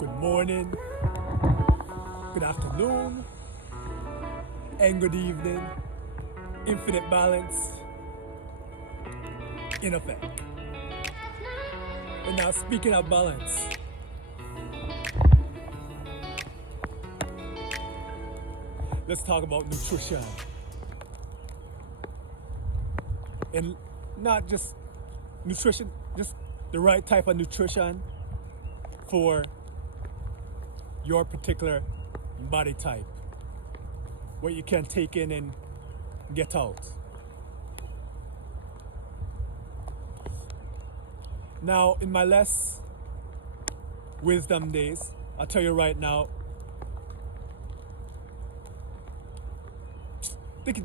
good morning, good afternoon, and good evening. Infinite balance in effect. And now, speaking of balance, let's talk about nutrition. And not just nutrition, just the right type of nutrition for your particular body type. What you can take in and get out. Now, in my less wisdom days, I'll tell you right now,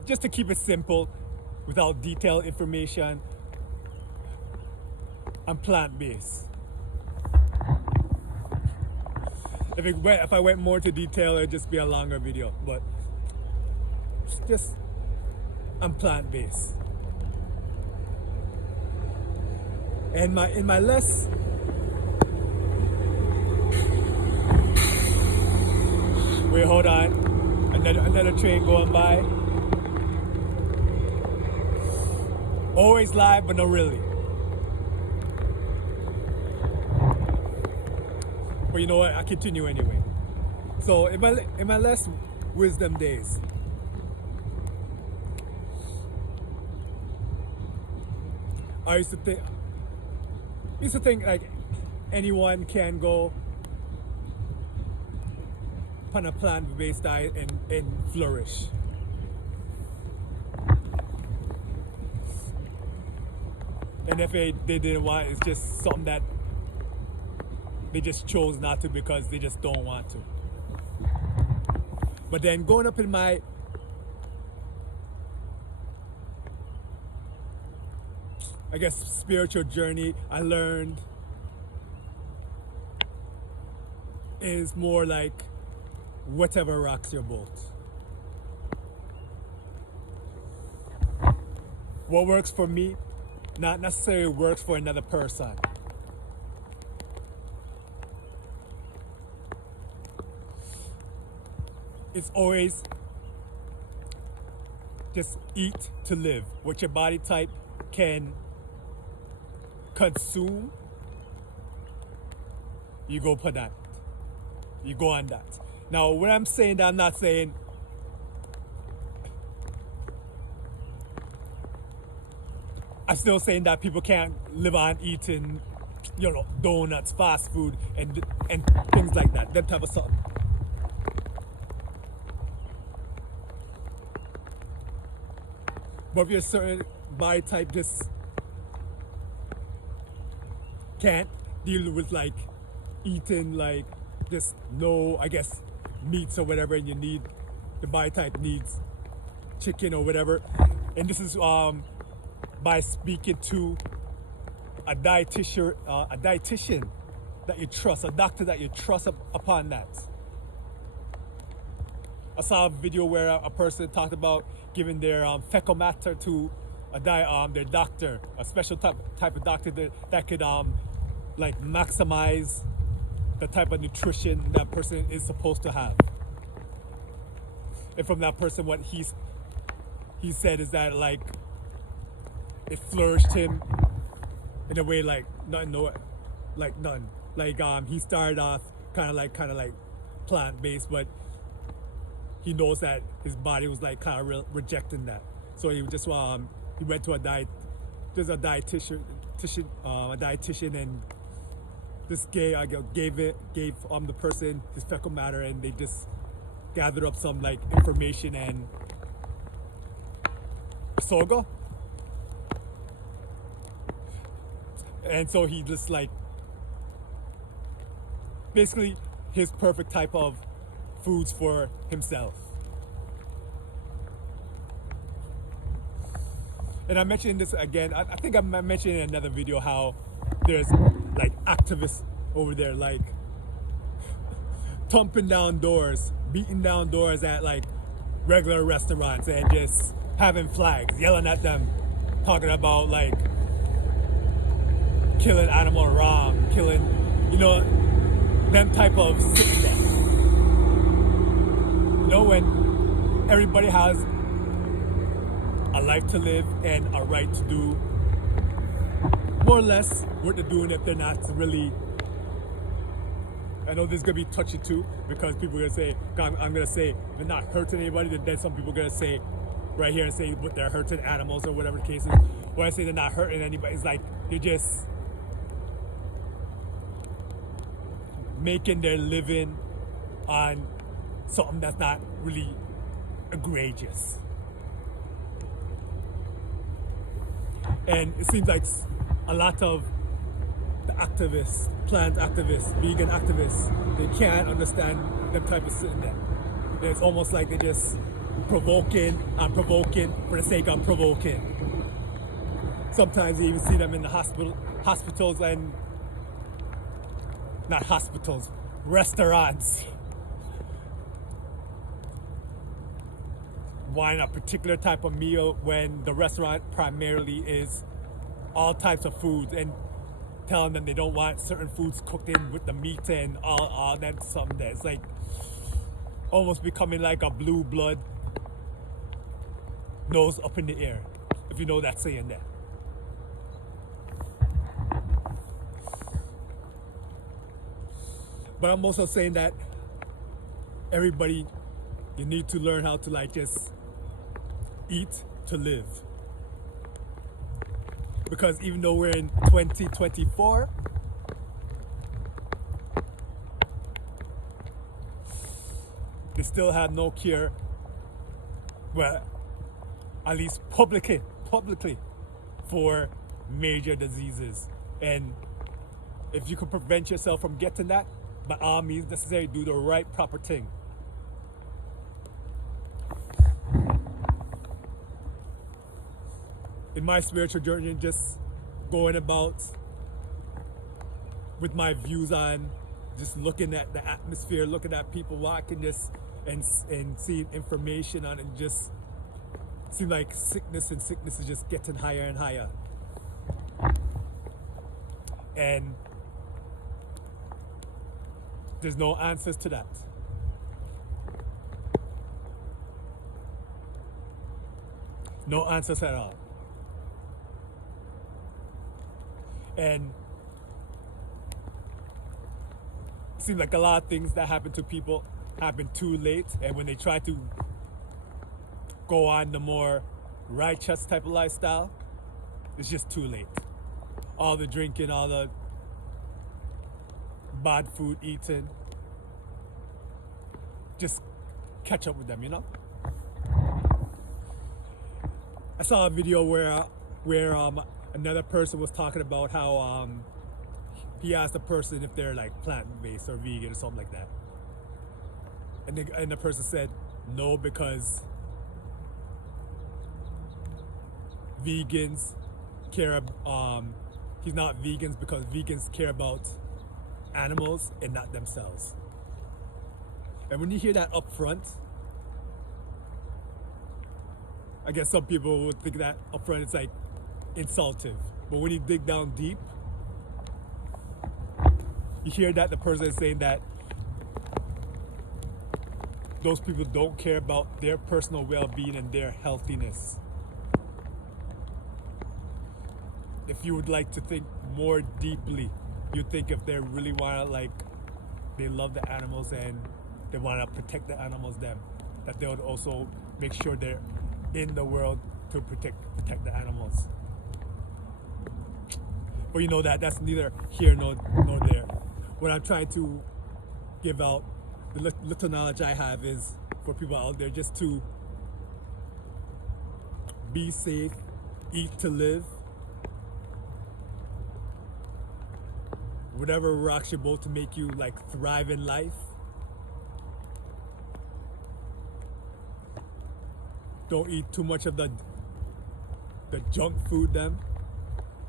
just to keep it simple, without detailed information, I'm plant-based. If I went more into detail, it'd just be a longer video, but I'm plant-based. And in my less wait, hold on. Another train going by. Always live, but not really. But you know what? I continue anyway. So in my less wisdom days, I used to think like anyone can go on a plant-based diet and flourish. And if they didn't want, it's just something that they just chose not to because they just don't want to. But then going up in my spiritual journey, I learned is more like whatever rocks your boat. What works for me, not necessarily works for another person. It's always just eat to live. What your body type can consume, you go for that. You go on that. Now, when I'm saying that, I'm not saying I'm still saying that people can't live on eating, donuts, fast food, and things like that. That type of stuff. But if you're a certain body type, just can't deal with like eating like just no, meats or whatever, and the body type needs chicken or whatever. And this is by speaking to a dietitian that you trust, a doctor that you trust upon that. I saw a video where a person talked about giving their fecal matter to their doctor, a special type of doctor that could like maximize the type of nutrition that person is supposed to have. And from that person, what he said is that like it flourished him in a way like none. Like he started off kind of like plant-based, but he knows that his body was like kind of rejecting that. So he just he went to a dietitian, and this gave the person his fecal matter, and they just gathered up some like information and soga. And so he just like basically his perfect type of foods for himself. And I mentioned this again, I think I mentioned in another video how there's like activists over there like thumping down doors, beating down doors at like regular restaurants and just having flags, yelling at them, talking about like killing animal wrong, killing, them type of sitting there. You know, when everybody has a life to live and a right to do more or less what they're doing if they're not really. I know this is gonna be touchy too because people are gonna say, I'm gonna say they're not hurting anybody, then some people are gonna say right here and say what they're hurting animals or whatever the case is. When I say they're not hurting anybody, it's like they're just making their living on something that's not really egregious. And it seems like a lot of the activists, plant activists, vegan activists, they can't understand them type of sitting there. It's almost like they're just provoking and provoking for the sake of provoking. Sometimes you even see them in the hospitals and not hospitals, restaurants. Wanting a particular type of meal when the restaurant primarily is all types of foods and telling them they don't want certain foods cooked in with the meat and all that something that's like almost becoming like a blue blood nose up in the air, if you know that saying there. But I'm also saying that everybody, you need to learn how to like just eat to live. Because even though we're in 2024, they still have no cure, well, at least publicly for major diseases. And if you can prevent yourself from getting that, by all means necessary, do the right proper thing. In my spiritual journey, just going about with my views on just looking at the atmosphere, looking at people walking this and seeing information on it, just seem like sickness is just getting higher and higher. And there's no answers to that. No answers at all. And it seems like a lot of things that happen to people happen too late, and when they try to go on the more righteous type of lifestyle, it's just too late. All the drinking, all the bad food eating, just catch up with them, you know? I saw a video where another person was talking about how he asked the person if they're like plant-based or vegan or something like that, and the person said no, because vegans care. He's not vegans because vegans care about animals and not themselves. And when you hear that up front, I guess some people would think that up front it's like insultive. But when you dig down deep, you hear that the person is saying that those people don't care about their personal well-being and their healthiness. If you would like to think more deeply, you think if they really want to, like, they love the animals and they want to protect the animals, them, that they would also make sure they're in the world to protect the animals. But you know that's neither here nor there. What I'm trying to give out, the little knowledge I have, is for people out there just to be safe, eat to live. Whatever rocks your boat to make you like thrive in life. Don't eat too much of the junk food them.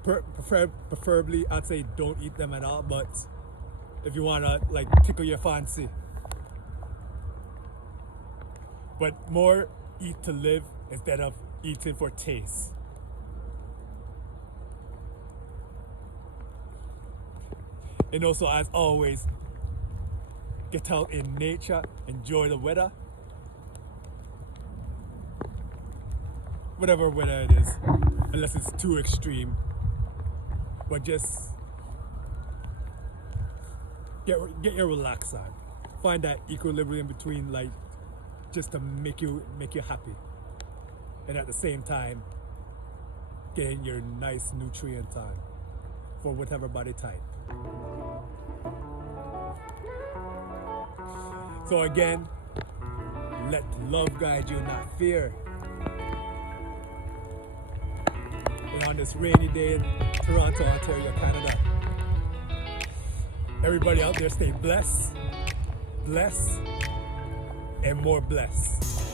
Preferably, I'd say don't eat them at all, but if you wanna like tickle your fancy. But more eat to live instead of eating for taste. And also, as always, get out in nature, enjoy the weather. Whatever weather it is, unless it's too extreme. But just get your relax on. Find that equilibrium between like just to make you happy. And at the same time, getting your nice nutrient on for whatever body type. So again, let love guide you, not fear. And on this rainy day in Toronto, Ontario, Canada, everybody out there stay blessed, and more blessed.